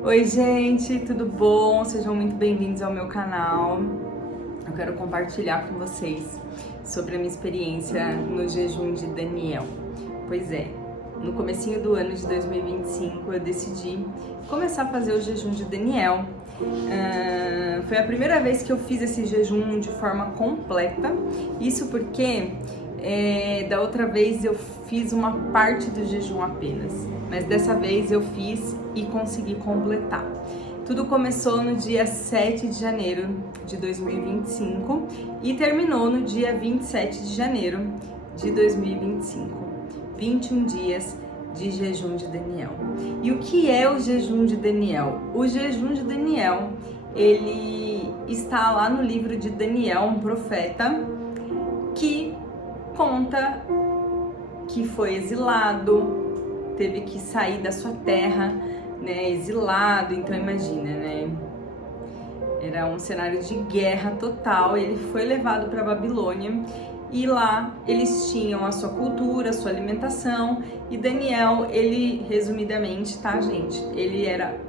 Oi gente, tudo bom? Sejam muito bem-vindos ao meu canal. Eu quero compartilhar com vocês sobre a minha experiência no jejum de Daniel. Pois é, no comecinho do ano de 2025 eu decidi começar a fazer o jejum de Daniel. Foi a primeira vez que eu fiz esse jejum de forma completa, isso porque da outra vez eu fiz uma parte do jejum apenas, mas dessa vez eu fiz e consegui completar. Tudo começou no dia 7 de janeiro de 2025 e terminou no dia 27 de janeiro de 2025. 21 dias de jejum de Daniel. E o que é o jejum de Daniel? O jejum de Daniel, ele está lá no livro de Daniel, um profeta, que conta que foi exilado, teve que sair da sua terra, né, exilado. Então imagina, né, era um cenário de guerra total. Ele foi levado para Babilônia e lá eles tinham a sua cultura, a sua alimentação. E Daniel, ele, resumidamente, tá, gente, ele era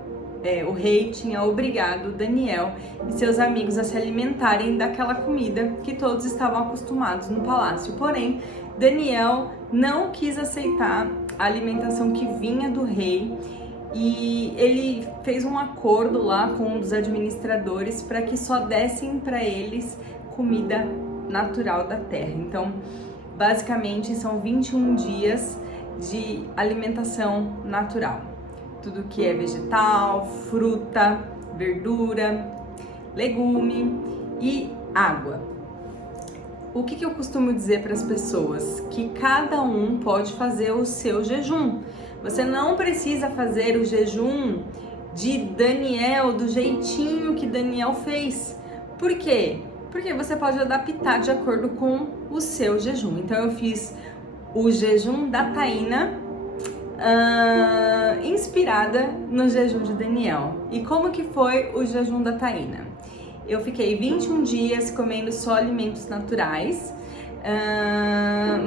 o rei tinha obrigado Daniel e seus amigos a se alimentarem daquela comida que todos estavam acostumados no palácio. Porém, Daniel não quis aceitar a alimentação que vinha do rei e ele fez um acordo lá com um dos administradores para que só dessem para eles comida natural da terra. Então, basicamente, são 21 dias de alimentação natural. Tudo que é vegetal, fruta, verdura, legume e água. O que eu costumo dizer para as pessoas? Que cada um pode fazer o seu jejum. Você não precisa fazer o jejum de Daniel do jeitinho que Daniel fez. Por quê? Porque você pode adaptar de acordo com o seu jejum. Então eu fiz o jejum da taína, inspirada no jejum de Daniel. E como que foi o jejum da taína? Eu fiquei 21 dias comendo só alimentos naturais,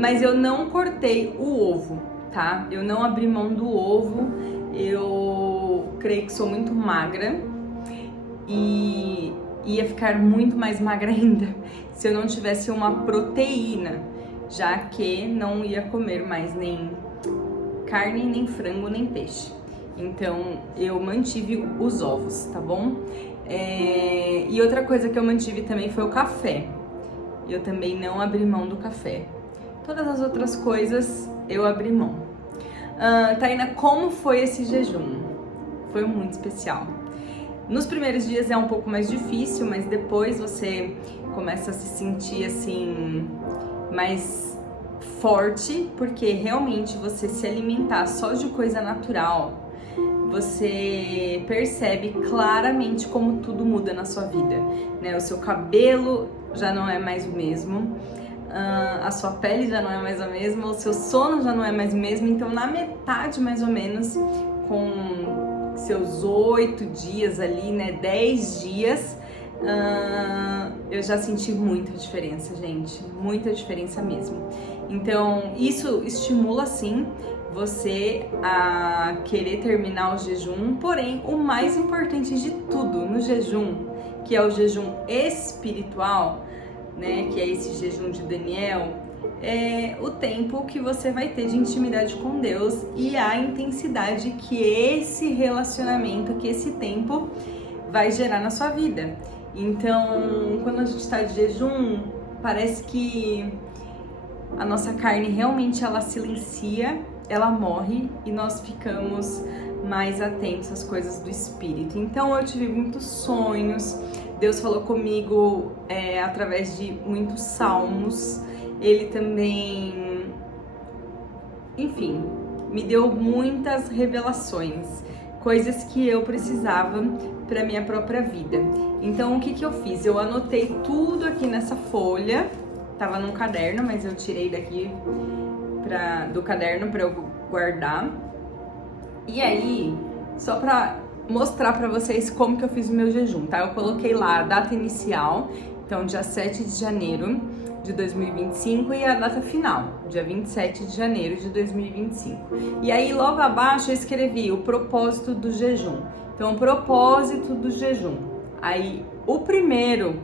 mas eu não cortei o ovo, tá? Eu não abri mão do ovo. Eu creio que sou muito magra e ia ficar muito mais magra ainda se eu não tivesse uma proteína, já que não ia comer mais nem carne, nem frango, nem peixe. Então eu mantive os ovos, tá bom? E outra coisa que eu mantive também foi o café. Eu também não abri mão do café. Todas as outras coisas eu abri mão. Taína, como foi esse jejum? Foi muito especial. Nos primeiros dias é um pouco mais difícil, mas depois você começa a se sentir assim mais forte, porque realmente você se alimentar só de coisa natural, você percebe claramente como tudo muda na sua vida, né? O seu cabelo já não é mais o mesmo, a sua pele já não é mais a mesma, o seu sono já não é mais o mesmo. Então na metade mais ou menos, com seus 8 dias ali, né, 10 dias, eu já senti muita diferença, gente, muita diferença mesmo. Então isso estimula sim você a querer terminar o jejum. Porém, o mais importante de tudo no jejum, que é o jejum espiritual, né, que é esse jejum de Daniel, é o tempo que você vai ter de intimidade com Deus e a intensidade que esse relacionamento, que esse tempo vai gerar na sua vida. Então, quando a gente está de jejum, parece que a nossa carne realmente ela silencia, ela morre e nós ficamos mais atentos às coisas do Espírito. Então eu tive muitos sonhos, Deus falou comigo através de muitos salmos. Ele também, enfim, me deu muitas revelações, coisas que eu precisava para minha própria vida. Então o que eu fiz? Eu anotei tudo aqui nessa folha. Tava num caderno, mas eu tirei daqui do caderno para eu guardar. E aí, só para mostrar para vocês como que eu fiz o meu jejum, tá? Eu coloquei lá a data inicial, então dia 7 de janeiro de 2025, e a data final, dia 27 de janeiro de 2025. E aí logo abaixo eu escrevi o propósito do jejum. Então Então, o propósito do jejum. Aí, o primeiro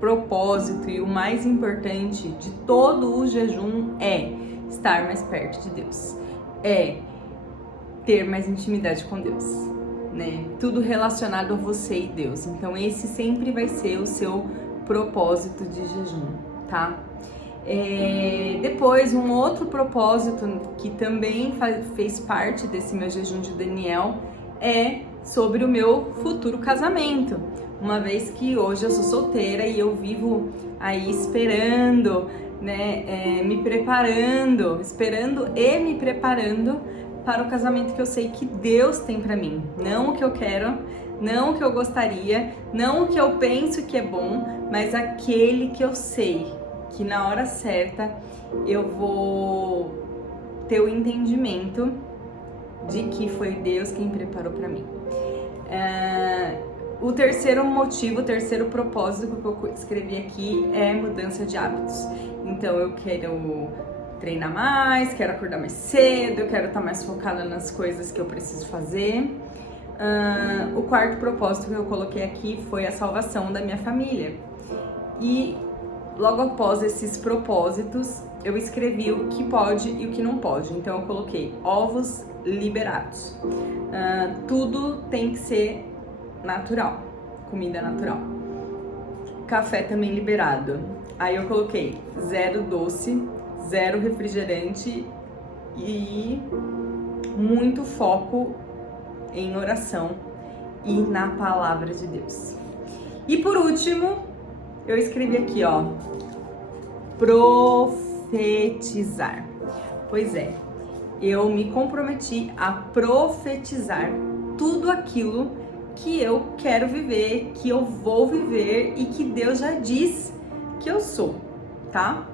propósito e o mais importante de todo o jejum é estar mais perto de Deus. É ter mais intimidade com Deus, né? Tudo relacionado a você e Deus. Então, esse sempre vai ser o seu propósito de jejum, tá? Depois, um outro propósito que também fez parte desse meu jejum de Daniel é sobre o meu futuro casamento. Uma vez que hoje eu sou solteira e eu vivo aí esperando, né, esperando e me preparando para o casamento que eu sei que Deus tem pra mim. Não o que eu quero, não o que eu gostaria, não o que eu penso que é bom, mas aquele que eu sei que na hora certa eu vou ter o entendimento de que foi Deus quem preparou pra mim. O terceiro motivo, o terceiro propósito que eu escrevi aqui é mudança de hábitos. Então eu quero treinar mais, quero acordar mais cedo, eu quero estar mais focada nas coisas que eu preciso fazer. O quarto propósito que eu coloquei aqui foi a salvação da minha família. E logo após esses propósitos, eu escrevi o que pode e o que não pode. Então eu coloquei ovos liberados. Tudo tem que ser natural, comida natural. Café também liberado. Aí eu coloquei 0 doce, 0 refrigerante e muito foco em oração e na palavra de Deus. E por último, eu escrevi aqui, ó, profetizar. Pois é, eu me comprometi a profetizar tudo aquilo que eu quero viver, que eu vou viver e que Deus já diz que eu sou, tá?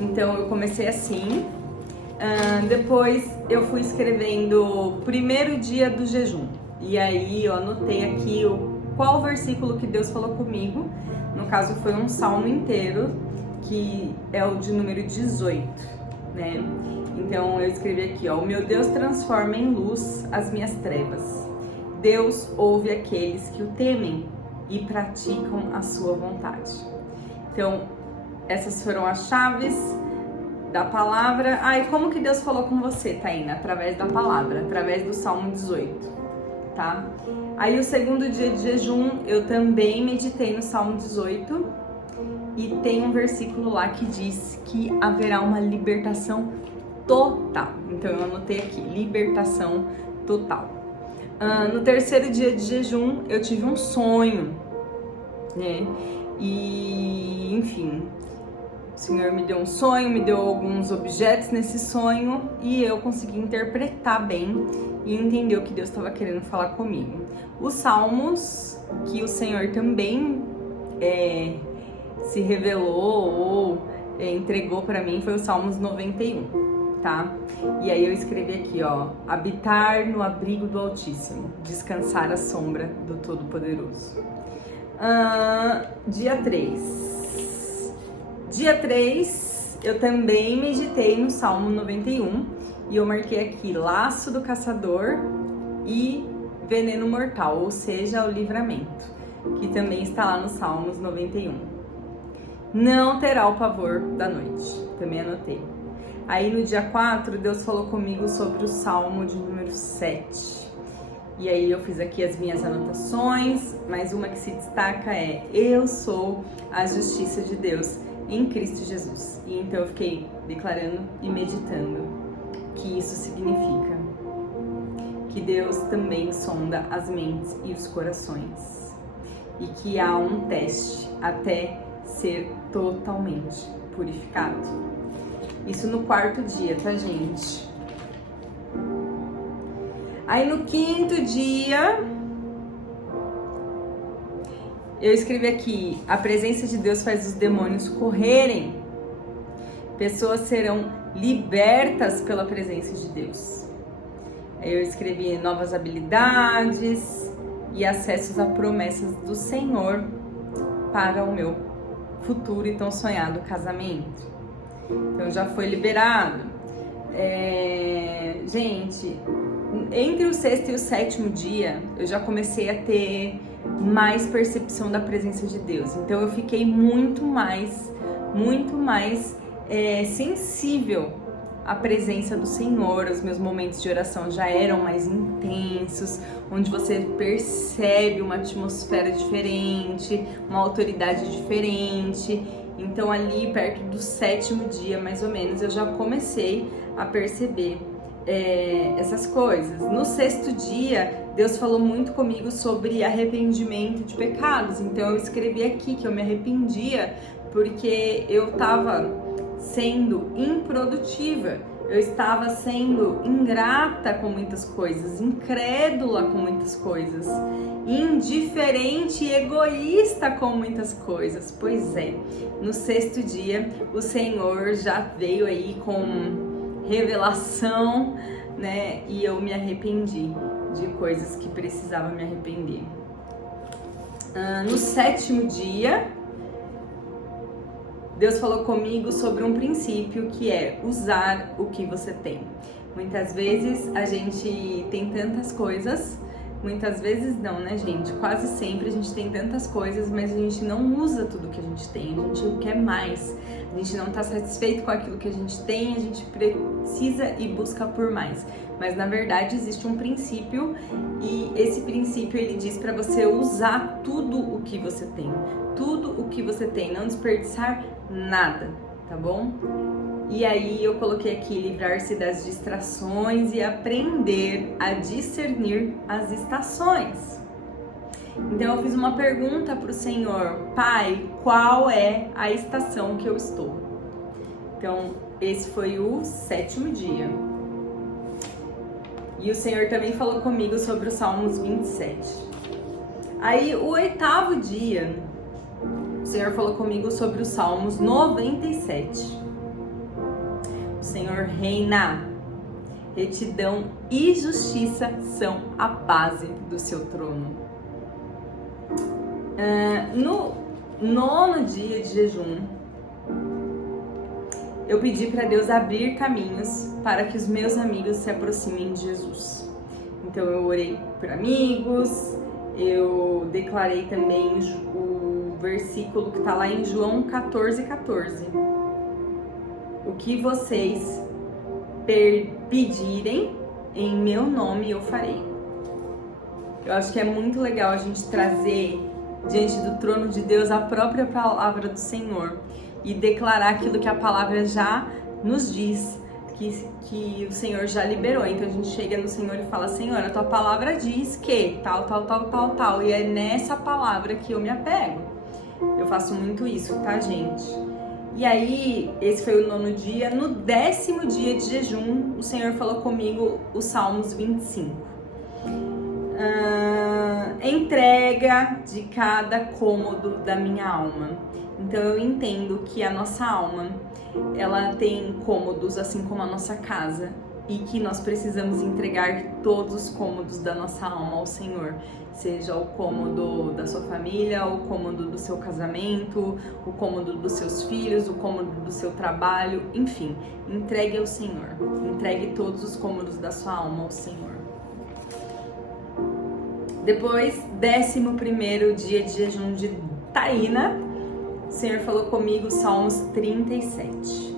Então eu comecei assim, depois eu fui escrevendo o primeiro dia do jejum. E aí eu anotei aqui qual versículo que Deus falou comigo. No caso foi um salmo inteiro, que é o de número 18, né? Então eu escrevi aqui, ó: o meu Deus transforma em luz as minhas trevas. Deus ouve aqueles que o temem e praticam a sua vontade. Então, essas foram as chaves da palavra. E como que Deus falou com você, Taína? Através da palavra, através do Salmo 18, tá? Aí o segundo dia de jejum, eu também meditei no Salmo 18 e tem um versículo lá que diz que haverá uma libertação total. Então eu anotei aqui, libertação total. No terceiro dia de jejum, eu tive um sonho, né? E, enfim, o Senhor me deu um sonho, me deu alguns objetos nesse sonho e eu consegui interpretar bem e entender o que Deus estava querendo falar comigo. Os salmos que o Senhor também se revelou ou entregou para mim foi o Salmos 91. Tá? E aí eu escrevi aqui, ó: habitar no abrigo do Altíssimo, descansar à sombra do Todo-Poderoso. Dia 3. Dia 3, eu também meditei no Salmo 91 e eu marquei aqui laço do caçador e veneno mortal, ou seja, o livramento, que também está lá no Salmos 91. Não terá o pavor da noite, também anotei. Aí no dia 4, Deus falou comigo sobre o Salmo de número 7. E aí eu fiz aqui as minhas anotações, mas uma que se destaca é: eu sou a justiça de Deus em Cristo Jesus. E então eu fiquei declarando e meditando que isso significa que Deus também sonda as mentes e os corações. E que há um teste até ser totalmente purificado. Isso no quarto dia, tá, gente? Aí no quinto dia, eu escrevi aqui: a presença de Deus faz os demônios correrem. Pessoas serão libertas pela presença de Deus. Aí eu escrevi novas habilidades e acessos a promessas do Senhor para o meu futuro e tão sonhado casamento. Então já foi liberado. Gente, entre o sexto e o sétimo dia, eu já comecei a ter mais percepção da presença de Deus. Então eu fiquei muito mais sensível à presença do Senhor. Os meus momentos de oração já eram mais intensos, onde você percebe uma atmosfera diferente, uma autoridade diferente. Então ali perto do sétimo dia, mais ou menos, eu já comecei a perceber essas coisas. No sexto dia, Deus falou muito comigo sobre arrependimento de pecados. Então eu escrevi aqui que eu me arrependia porque eu estava sendo improdutiva, eu estava sendo ingrata com muitas coisas, incrédula com muitas coisas, indiferente e egoísta com muitas coisas. Pois é, no sexto dia o Senhor já veio aí com revelação, né? E eu me arrependi de coisas que precisava me arrepender. No sétimo dia, Deus falou comigo sobre um princípio que é usar o que você tem. Muitas vezes a gente tem tantas coisas, muitas vezes não, né, gente? Quase sempre a gente tem tantas coisas, mas a gente não usa tudo que a gente tem, a gente quer mais. A gente não está satisfeito com aquilo que a gente tem, a gente precisa e busca por mais. Mas na verdade existe um princípio e esse princípio ele diz para você usar tudo o que você tem. Tudo o que você tem, não desperdiçar nada, tá bom? E aí eu coloquei aqui livrar-se das distrações e aprender a discernir as estações. Então eu fiz uma pergunta para o Senhor: Pai, qual é a estação que eu estou? Então esse foi o sétimo dia. E o Senhor também falou comigo sobre os Salmos 27. Aí o oitavo dia, o Senhor falou comigo sobre os Salmos 97. O Senhor reina, retidão e justiça são a base do seu trono. No nono dia de jejum, eu pedi para Deus abrir caminhos para que os meus amigos se aproximem de Jesus. Então eu orei por amigos, eu declarei também o versículo que está lá em João 14:14. O que vocês pedirem em meu nome eu farei. Eu acho que é muito legal a gente trazer diante do trono de Deus a própria palavra do Senhor e declarar aquilo que a palavra já nos diz, que o Senhor já liberou. Então a gente chega no Senhor e fala: Senhor, a tua palavra diz que tal, e é nessa palavra que eu me apego. Eu faço muito isso, tá, gente? E aí, esse foi o nono dia. No 10º dia de jejum, o Senhor falou comigo os Salmos 25. Entrega de cada cômodo da minha alma. Então eu entendo que a nossa alma, ela tem cômodos assim como a nossa casa, e que nós precisamos entregar todos os cômodos da nossa alma ao Senhor, seja o cômodo da sua família, o cômodo do seu casamento, o cômodo dos seus filhos, o cômodo do seu trabalho, enfim, entregue ao Senhor, entregue todos os cômodos da sua alma ao Senhor. Depois, 11º dia de jejum de Taína, o Senhor falou comigo Salmos 37.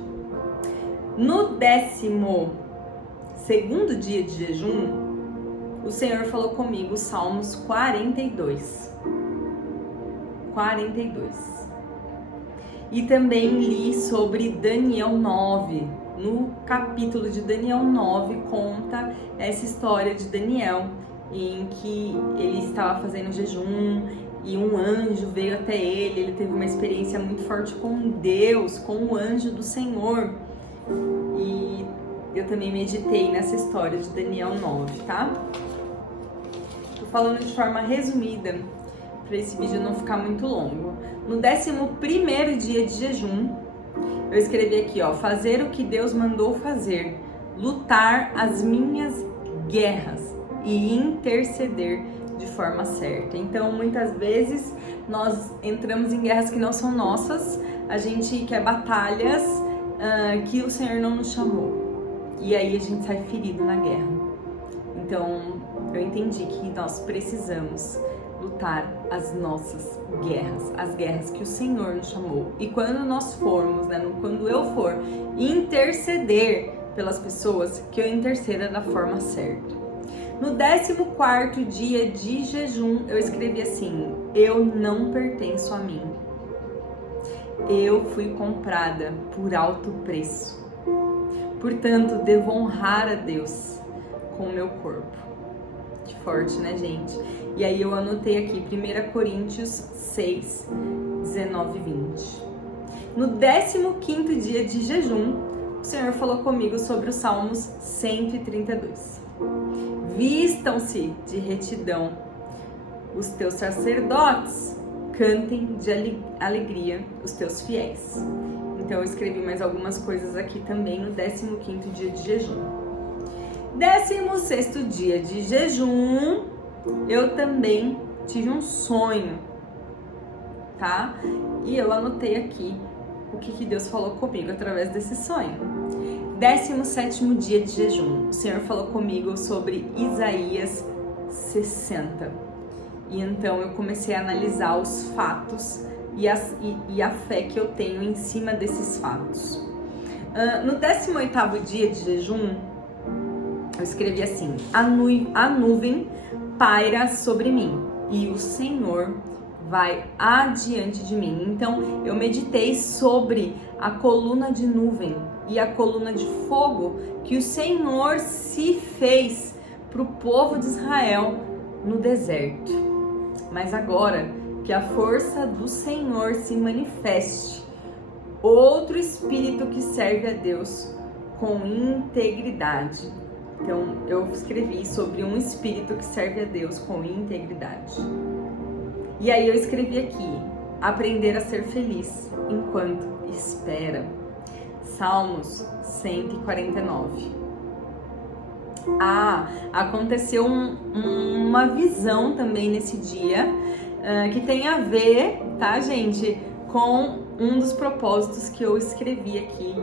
No 12º dia de jejum, o Senhor falou comigo Salmos 42. E também li sobre Daniel 9. No capítulo de Daniel 9 conta essa história de Daniel, em que ele estava fazendo jejum e um anjo veio até ele teve uma experiência muito forte com Deus, com o anjo do Senhor. E eu também meditei nessa história de Daniel 9, tá? Tô falando de forma resumida, para esse vídeo não ficar muito longo. No 11º dia de jejum, eu escrevi aqui, ó: fazer o que Deus mandou fazer, lutar as minhas guerras e interceder de forma certa. Então, muitas vezes nós entramos em guerras que não são nossas, a gente quer batalhas que o Senhor não nos chamou, e aí a gente sai ferido na guerra. Então, eu entendi que nós precisamos lutar as nossas guerras, as guerras que o Senhor nos chamou. E quando nós formos, né, quando eu for interceder pelas pessoas, que eu interceda da forma certa. No 14º dia de jejum, eu escrevi assim: eu não pertenço a mim. Eu fui comprada por alto preço. Portanto, devo honrar a Deus com o meu corpo. Que forte, né, gente? E aí eu anotei aqui 1 Coríntios 6, 19 e 20. No 15º dia de jejum, o Senhor falou comigo sobre os Salmos 132. Vistam-se de retidão os teus sacerdotes, cantem de alegria os teus fiéis. Então eu escrevi mais algumas coisas aqui também no 15º dia de jejum. 16º dia de jejum, eu também tive um sonho, tá? E eu anotei aqui o que Deus falou comigo através desse sonho. 17º dia de jejum, o Senhor falou comigo sobre Isaías 60. E então eu comecei a analisar os fatos e a fé que eu tenho em cima desses fatos. No 18º dia de jejum, eu escrevi assim: a nuvem paira sobre mim e o Senhor vai adiante de mim. Então eu meditei sobre a coluna de nuvem e a coluna de fogo que o Senhor se fez para o povo de Israel no deserto. Mas agora que a força do Senhor se manifeste, outro espírito que serve a Deus com integridade. Então eu escrevi sobre um espírito que serve a Deus com integridade. E aí eu escrevi aqui: aprender a ser feliz enquanto espera. Salmos 149. Aconteceu uma visão também nesse dia, que tem a ver, tá, gente, com um dos propósitos que eu escrevi aqui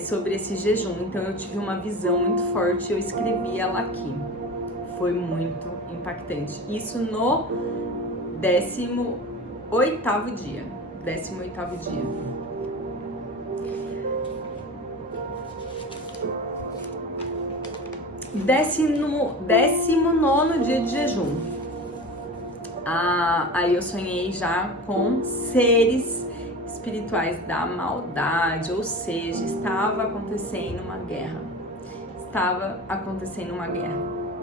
sobre esse jejum. Então eu tive uma visão muito forte, eu escrevi ela aqui. Foi muito impactante. Isso no 18º dia. 18º dia. Décimo 19º dia de jejum. Aí eu sonhei já com seres espirituais da maldade, ou seja, estava acontecendo uma guerra.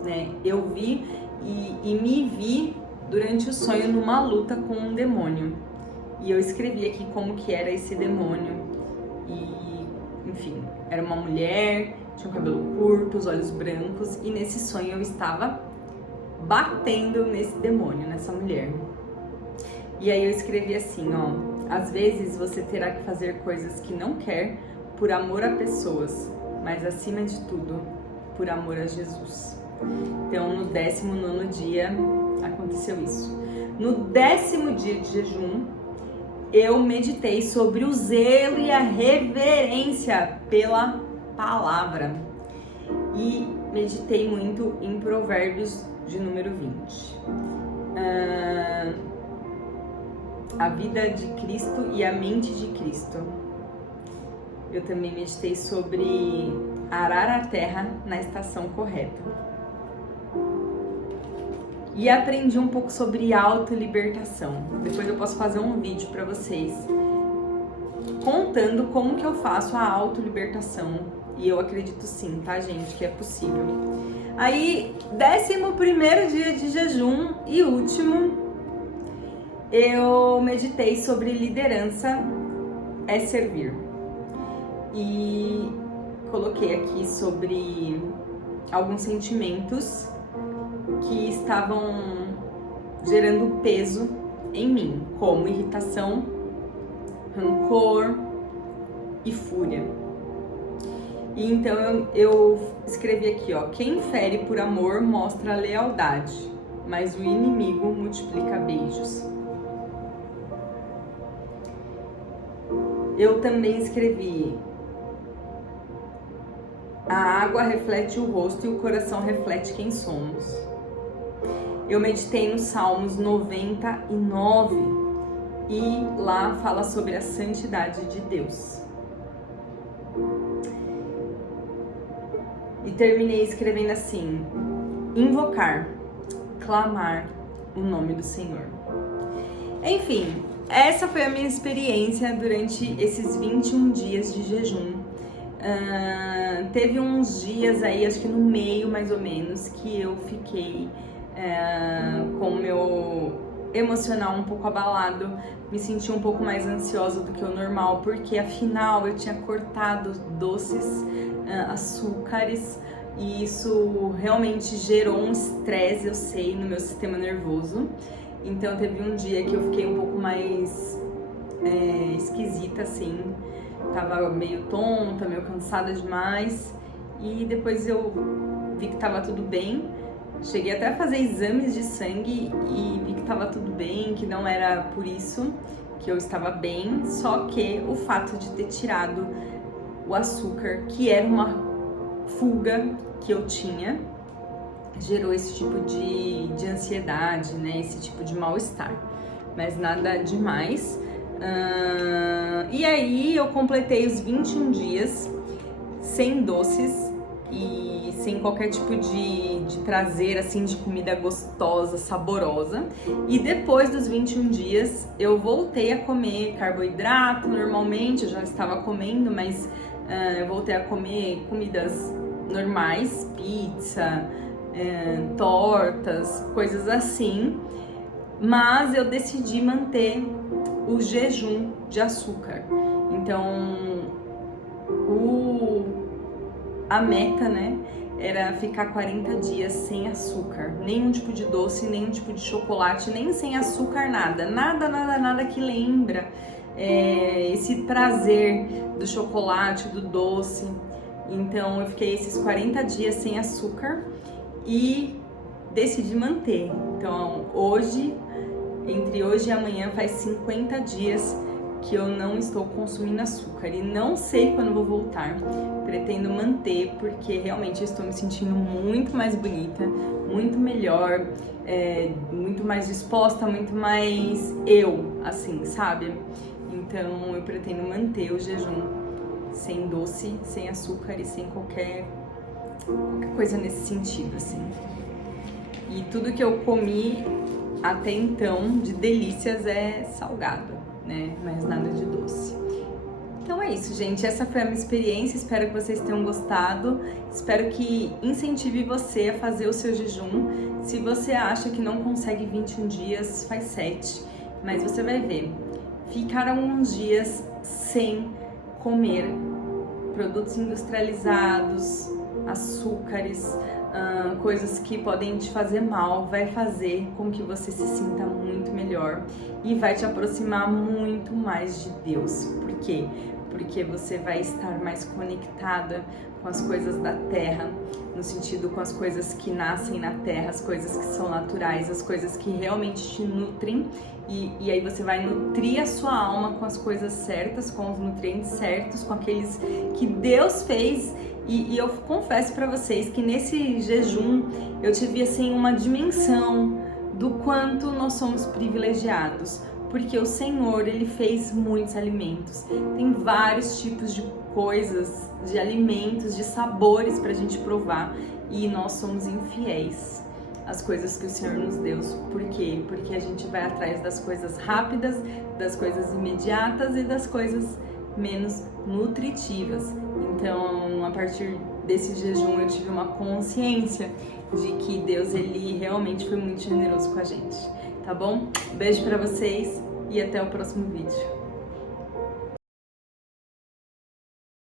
Né? Eu vi e me vi durante o sonho numa luta com um demônio. E eu escrevi aqui como que era esse demônio. E, enfim, era uma mulher, tinha o cabelo curto, os olhos brancos, e nesse sonho eu estava batendo nesse demônio, nessa mulher. E aí eu escrevi assim, às vezes você terá que fazer coisas que não quer por amor a pessoas, mas acima de tudo, por amor a Jesus. Então no 19º dia aconteceu isso. No 10º dia de jejum, eu meditei sobre o zelo e a reverência pela palavra. E meditei muito em Provérbios de número 20. A vida de Cristo e a mente de Cristo. Eu também meditei sobre arar a terra na estação correta. E aprendi um pouco sobre autolibertação. Depois eu posso fazer um vídeo para vocês contando como que eu faço a autolibertação. E eu acredito sim, tá, gente, que é possível. Aí, 11º dia de jejum e último, eu meditei sobre liderança é servir. E coloquei aqui sobre alguns sentimentos que estavam gerando peso em mim, como irritação, rancor e fúria. E então eu escrevi aqui, quem fere por amor mostra lealdade, mas o inimigo multiplica beijos. Eu também escrevi A água reflete o rosto e o coração reflete quem somos. Eu meditei no Salmos 99 e lá fala sobre a santidade de Deus. E terminei escrevendo assim: invocar, clamar o nome do Senhor. Enfim, essa foi a minha experiência durante esses 21 dias de jejum. Teve uns dias aí, acho que no meio mais ou menos, que eu fiquei com o meu emocional um pouco abalado, me senti um pouco mais ansiosa do que o normal, porque afinal eu tinha cortado doces, açúcares, e isso realmente gerou um estresse, eu sei, no meu sistema nervoso. Então teve um dia que eu fiquei um pouco mais esquisita, assim, tava meio tonta, meio cansada demais, e depois eu vi que tava tudo bem. Cheguei até a fazer exames de sangue e vi que tava tudo bem, que não era por isso que eu estava bem, só que o fato de ter tirado o açúcar, que era uma fuga que eu tinha, gerou esse tipo de ansiedade, né? Esse tipo de mal-estar, mas nada demais. E aí eu completei os 21 dias sem doces e sem qualquer tipo de prazer, assim, de comida gostosa, saborosa. E depois dos 21 dias eu voltei a comer carboidrato. Normalmente eu já estava comendo, mas eu voltei a comer comidas normais, pizza, tortas, coisas assim. Mas eu decidi manter o jejum de açúcar. Então a meta, né, era ficar 40 dias sem açúcar, nenhum tipo de doce, nenhum tipo de chocolate, nem sem açúcar, nada que lembra esse prazer do chocolate, do doce. Então eu fiquei esses 40 dias sem açúcar e decidi manter. Então hoje, entre hoje e amanhã, faz 50 dias que eu não estou consumindo açúcar e não sei quando vou voltar. Pretendo manter, porque realmente eu estou me sentindo muito mais bonita, muito melhor, muito mais disposta, muito mais eu, assim, sabe? Então eu pretendo manter o jejum sem doce, sem açúcar e sem qualquer coisa nesse sentido, assim. E tudo que eu comi até então de delícias é salgado, né? Mas nada de doce. Então é isso, gente. Essa foi a minha experiência. Espero que vocês tenham gostado. Espero que incentive você a fazer o seu jejum. Se você acha que não consegue 21 dias, faz 7. Mas você vai ver. Ficar alguns dias sem comer produtos industrializados, açúcares, coisas que podem te fazer mal, vai fazer com que você se sinta muito melhor e vai te aproximar muito mais de Deus. Por quê? Porque você vai estar mais conectada com as coisas da terra, no sentido com as coisas que nascem na terra, as coisas que são naturais, as coisas que realmente te nutrem, e aí você vai nutrir a sua alma com as coisas certas, com os nutrientes certos, com aqueles que Deus fez. E eu confesso pra vocês que nesse jejum eu tive assim uma dimensão do quanto nós somos privilegiados, porque o Senhor, Ele fez muitos alimentos, tem vários tipos de coisas, de alimentos, de sabores pra gente provar, e nós somos infiéis às coisas que o Senhor nos deu. Por quê? Porque a gente vai atrás das coisas rápidas, das coisas imediatas e das coisas menos nutritivas. Então, a partir desse jejum eu tive uma consciência de que Deus, Ele realmente foi muito generoso com a gente, tá bom? Beijo pra vocês e até o próximo vídeo.